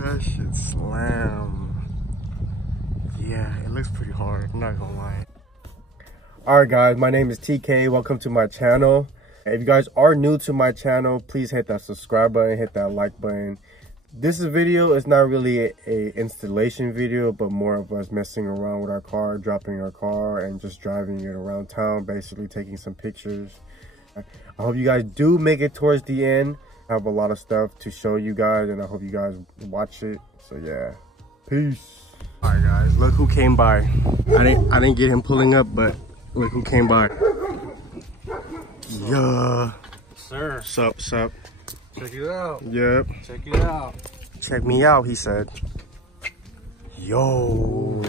that shit slam. Yeah, it looks pretty hard, I'm not gonna lie. Alright guys, my name is TK. Welcome to my channel. If you guys are new to my channel, please hit that subscribe button, hit that like button. This video is not really a installation video, but more of us messing around with our car, dropping our car, and just driving it around town, basically taking some pictures. I hope you guys do make it towards the end. I have a lot of stuff to show you guys, and I hope you guys watch it. So yeah, peace. All right guys, look who came by. I didn't get him pulling up, but look who came by. Yeah. Sir. Sup. Check it out. Yep. Check it out. Check me out, he said. Yo.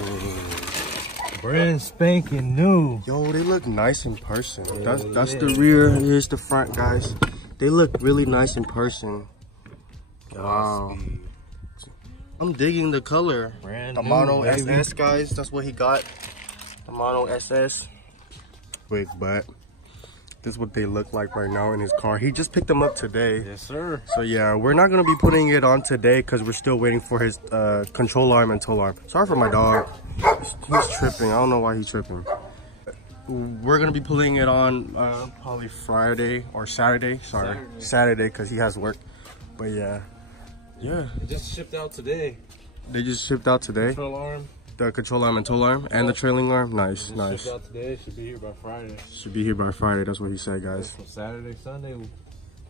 Brand spanking new. Yo, they look nice in person. Yeah, that's the rear. Here's the front, guys. They look really nice in person. Wow. Godspeed. I'm digging the color. Brand the new, Mono baby. SS, guys. That's what he got. The Mono SS. Quick, but this is what they look like right now in his car. He just picked them up today. Yes, sir. So yeah, we're not gonna be putting it on today because we're still waiting for his control arm and toe arm. Sorry for my dog. He's tripping. I don't know why he's tripping. We're gonna be putting it on probably Friday or Saturday. Sorry, Saturday because he has work. But yeah. It just shipped out today. They just shipped out today. Control arm. The control arm and toe arm and the trailing arm. Nice. Shipped out today. Should be here by Friday. Should be here by Friday. That's what he said, guys. So Saturday, Sunday, we'll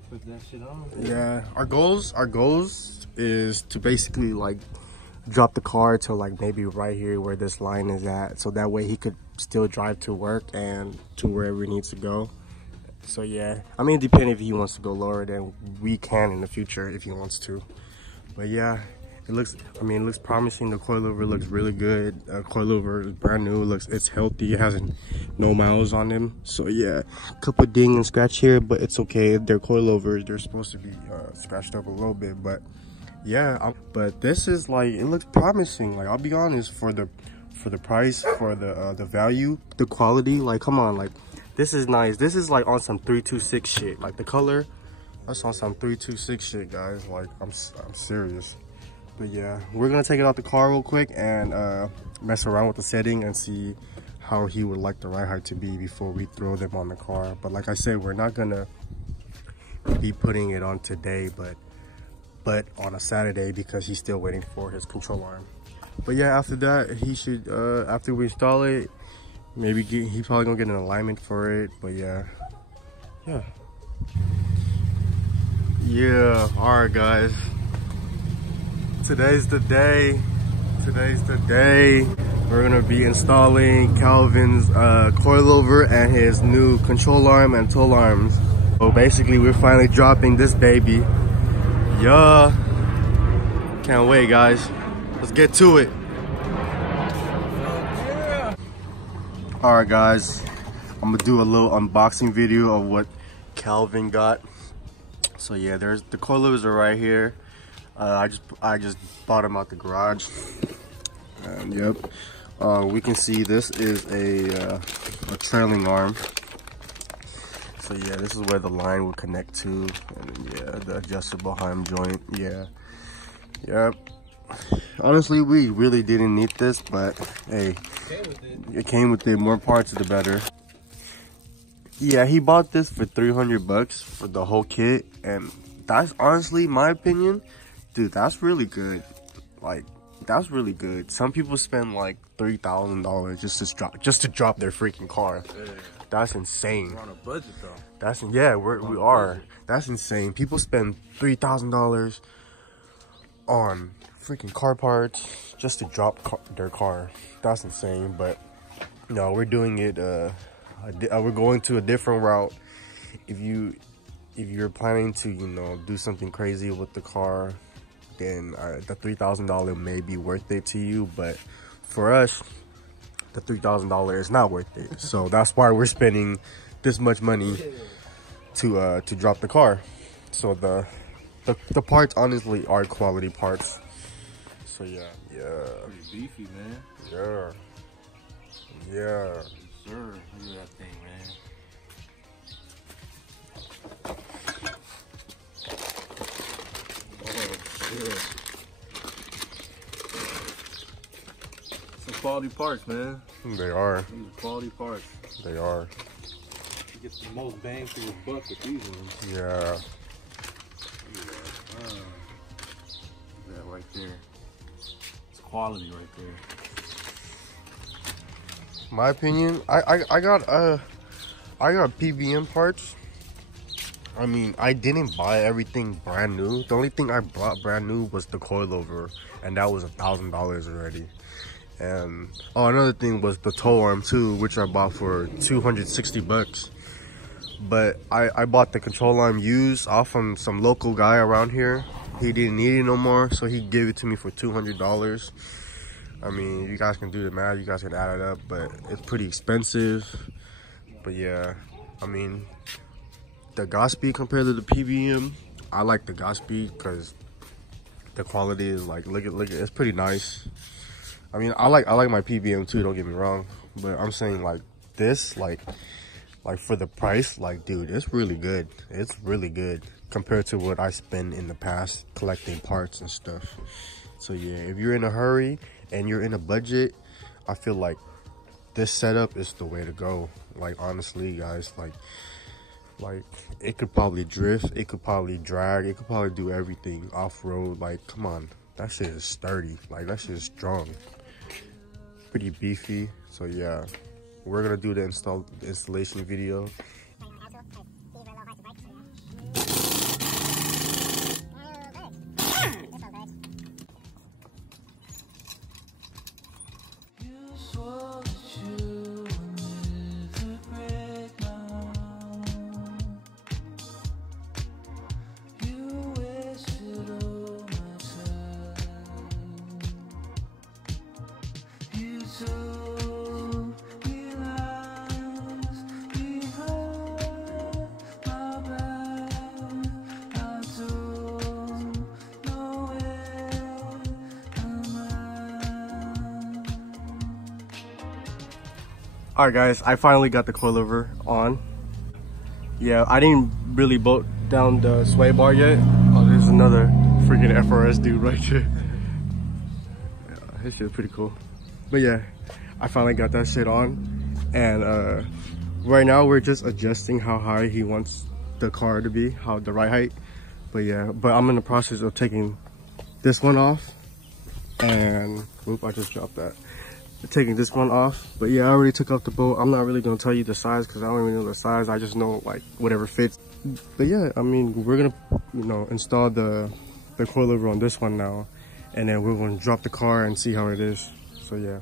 put that shit on. Yeah, our goals is to basically like drop the car to like maybe right here where this line is at, so that way he could still drive to work and to wherever he needs to go. So yeah, I mean, depending if he wants to go lower, then we can in the future if he wants to. But yeah, it looks promising. The coilover looks really good. Coilover is brand new. It's healthy. It has no miles on them. So yeah, a couple ding and scratch here, but it's okay. They're coilovers. They're supposed to be scratched up a little bit, but yeah. But this is like, it looks promising. Like, I'll be honest, for the price, for the value, the quality. Like, come on, like this is nice. This is like on some 326 shit. Like the color, that's on some 326 shit, guys. Like I'm serious. But yeah, we're gonna take it out the car real quick and mess around with the setting and see how he would like the ride height to be before we throw them on the car. But like I said, we're not gonna be putting it on today, but on a Saturday because he's still waiting for his control arm. But yeah, after that, he should after we install it, maybe he's probably gonna get an alignment for it. But yeah. All right, guys. Today's the day. We're gonna be installing Calvin's coilover and his new control arm and toe arms. So basically, we're finally dropping this baby. Yeah. Can't wait, guys. Let's get to it. All right, guys. I'm gonna do a little unboxing video of what Calvin got. So yeah, there's the coilovers are right here. I just bought them out the garage, and yep, we can see this is a trailing arm. So yeah, this is where the line will connect to, and yeah, the adjustable arm joint. Yep. Honestly, we really didn't need this, but hey, it came with it. More parts, the better. Yeah, he bought this for 300 bucks for the whole kit, and that's honestly my opinion. Dude, that's really good. Like, that's really good. Some people spend like $3,000 just to drop their freaking car. Yeah. That's insane. We're on a budget though. We are. That's insane. People spend $3,000 on freaking car parts just to drop their car. That's insane. But no, we're doing it. We're going to a different route. If you're planning to, you know, do something crazy with the car, then the $3,000 may be worth it to you. But for us, the $3,000 is not worth it. So that's why we're spending this much money to drop the car. So the parts honestly are quality parts. So yeah. Pretty beefy, man. Yeah. Yes, sir. Look at that thing, man. Oh shit. quality parts, man. They are. These are quality parts. They are. You get the most bang for your buck with these ones. Yeah. That right there. It's quality right there. My opinion, I got PBM parts. I mean, I didn't buy everything brand new. The only thing I bought brand new was the coilover, and that was $1,000 already. And another thing was the toe arm too, which I bought for 260 bucks. But I bought the control arm used off from some local guy around here. He didn't need it no more, so he gave it to me for $200. I mean, you guys can do the math, you guys can add it up, but it's pretty expensive. But yeah, I mean, the Godspeed compared to the PBM, I like the Godspeed because the quality is like, look at, it's pretty nice. I mean, I like my PBM too, don't get me wrong, but I'm saying like this, like for the price, like dude, it's really good. It's really good compared to what I spend in the past collecting parts and stuff. So yeah, if you're in a hurry and you're in a budget, I feel like this setup is the way to go. Like honestly, guys, like it could probably drift, it could probably drag, it could probably do everything off-road. Like, come on, that shit is sturdy. Like, that shit is strong, pretty beefy. So yeah, we're gonna do the installation video. Alright guys, I finally got the coilover on. Yeah, I didn't really bolt down the sway bar yet. Oh, there's another freaking FRS dude right there. Yeah, his shit's pretty cool. But yeah, I finally got that shit on. And right now we're just adjusting how high he wants the car to be, the right height. But yeah, I'm in the process of taking this one off. And, whoop, I just dropped that. Taking this one off. But yeah, I already took off the bolt. I'm not really gonna tell you the size because I don't even know the size. I just know like whatever fits. But yeah, I mean, we're gonna, you know, install the coilover on this one now, and then we're gonna drop the car and see how it is. So yeah.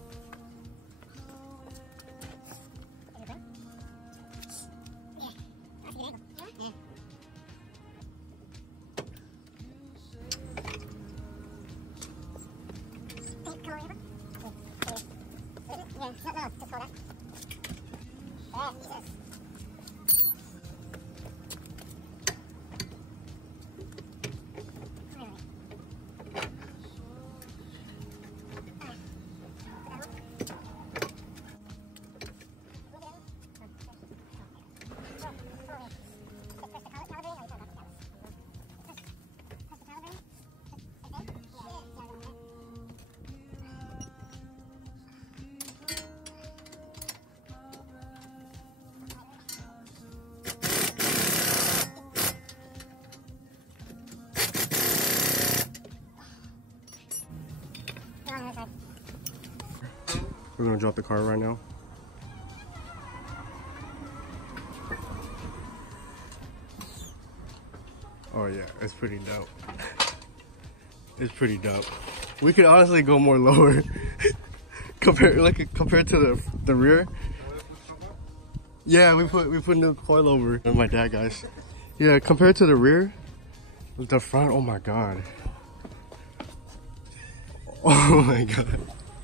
We're gonna drop the car right now. Oh yeah, it's pretty dope. It's pretty dope. We could honestly go more lower compared to the rear. Yeah, we put new coilover on my dad, guys. Yeah, compared to the rear, the front, oh my god. Oh my god.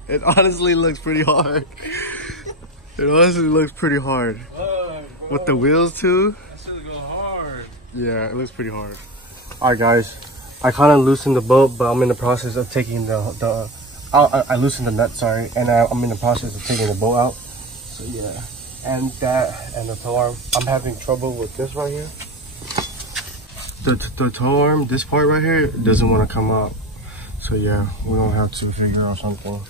It honestly looks pretty hard. It honestly looks pretty hard. With the wheels too. That shit go hard. Yeah, it looks pretty hard. Alright guys, I kind of loosened the bolt, but I'm in the process of taking I loosened the nut, sorry, and I'm in the process of taking the bolt out. So yeah, and the toe arm. I'm having trouble with this right here. The toe arm, this part right here, doesn't want to come out. So yeah, we're gonna have to figure out something.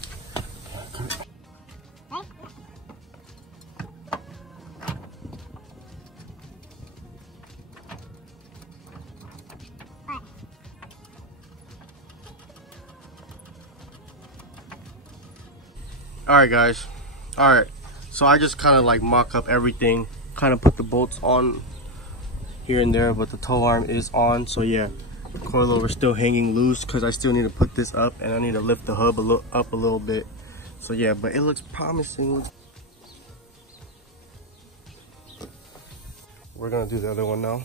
Alright guys, alright, so I just kind of like mock up everything, kind of put the bolts on here and there, but the tow arm is on. So yeah, coilover still hanging loose because I still need to put this up and I need to lift the hub up a little bit. So yeah, but it looks promising. We're gonna do the other one now.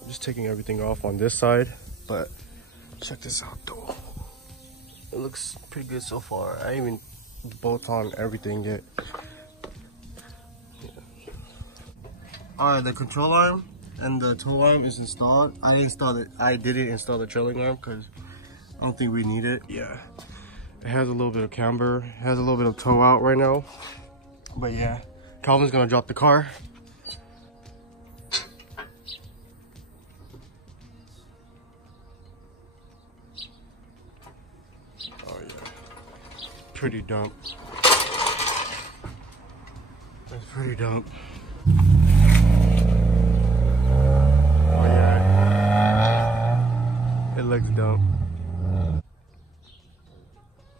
I'm just taking everything off on this side, but check this out though. It looks pretty good so far. I ain't even bolt on everything yet. Yeah. Alright, the control arm and the tow arm is installed. I didn't install the trailing arm because I don't think we need it. Yeah, it has a little bit of camber, it has a little bit of tow out right now, but yeah, Calvin's gonna drop the car. Oh yeah, pretty dump. That's pretty dump. Oh yeah, it looks dump.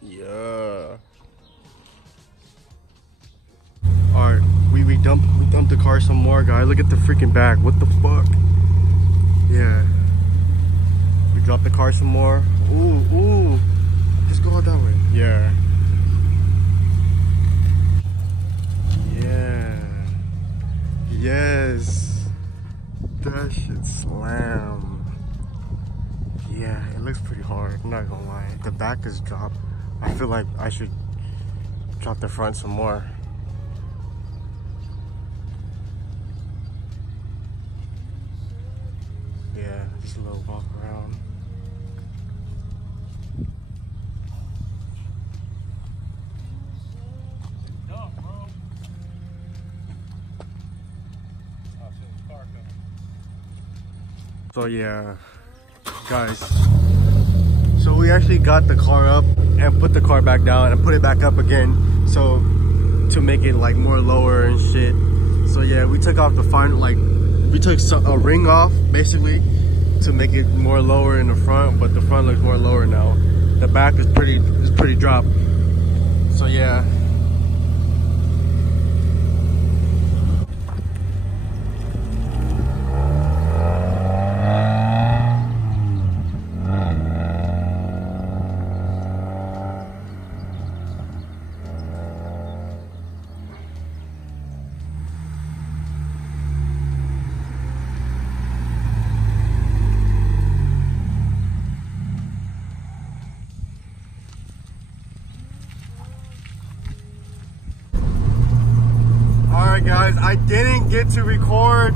Yeah. Alright, we dumped the car some more, guys. Look at the freaking back. What the fuck? Yeah. We dropped the car some more. Ooh. Just go out that way. Yeah. Yeah. Yes. That shit slam. Yeah, it looks pretty hard. I'm not gonna lie. The back is dropped. I feel like I should drop the front some more. Yeah, just a little walk around. So yeah, guys, so we actually got the car up and put the car back down and put it back up again, so to make it like more lower and shit. So yeah, we took off the final, like we took a ring off basically to make it more lower in the front, but the front looks more lower now. The back is pretty dropped. So yeah. Guys, I didn't get to record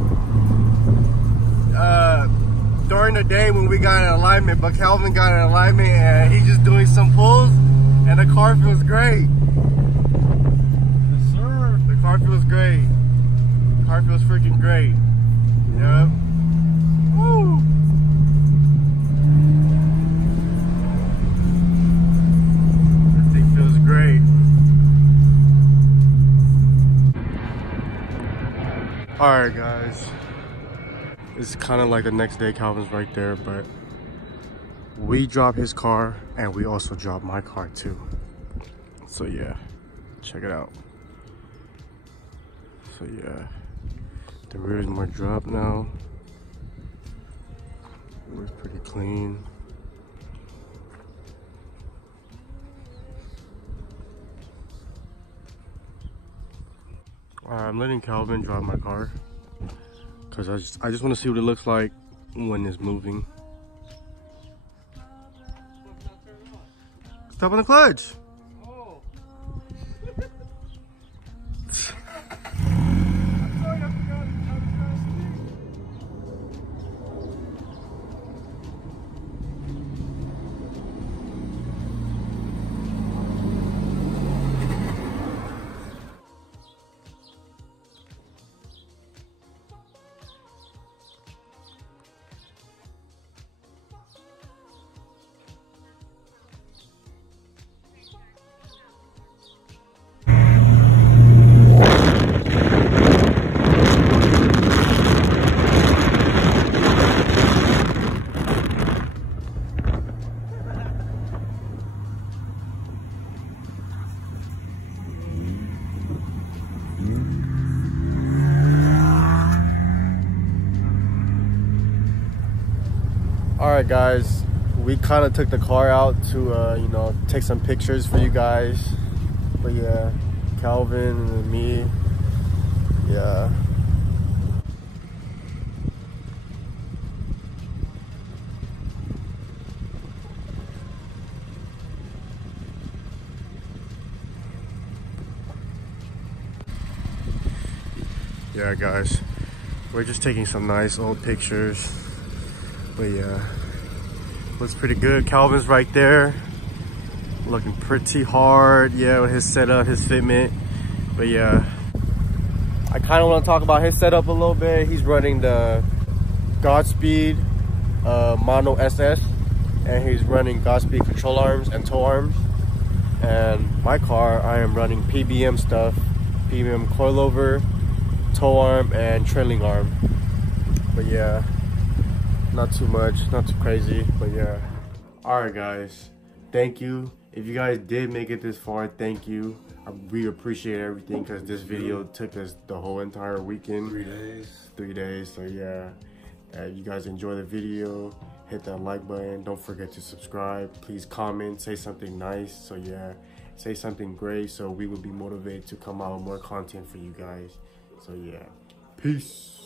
during the day when we got in alignment, but Calvin got in alignment and he's just doing some pulls and the car feels great. Yes, sir. The car feels great. The car feels freaking great. Yep. Woo! This thing feels great. Alright guys, it's kind of like the next day. Calvin's right there, but we dropped his car and we also dropped my car too. So yeah, check it out. So yeah, the rear is more dropped now. It was pretty clean. I'm letting Calvin drive my car because I just want to see what it looks like when it's moving. Stop on the clutch. Oh. Alright guys, we kind of took the car out to you know, take some pictures for you guys. But yeah, Calvin and me, yeah. Yeah guys, we're just taking some nice old pictures. But yeah, looks pretty good. Calvin's right there, looking pretty hard, yeah, with his setup, his fitment. But yeah, I kind of want to talk about his setup a little bit. He's running the Godspeed Mono SS, and he's running Godspeed control arms and toe arms. And my car, I am running PBM stuff, PBM coilover, toe arm, and trailing arm. But yeah, not too much, not too crazy, but yeah. Alright guys, thank you. If you guys did make it this far, thank you. We appreciate everything, because this video took us the whole entire weekend. 3 days, so yeah. You guys enjoy the video, hit that like button. Don't forget to subscribe. Please comment, say something nice. So yeah, say something great so we would be motivated to come out with more content for you guys. So yeah, peace.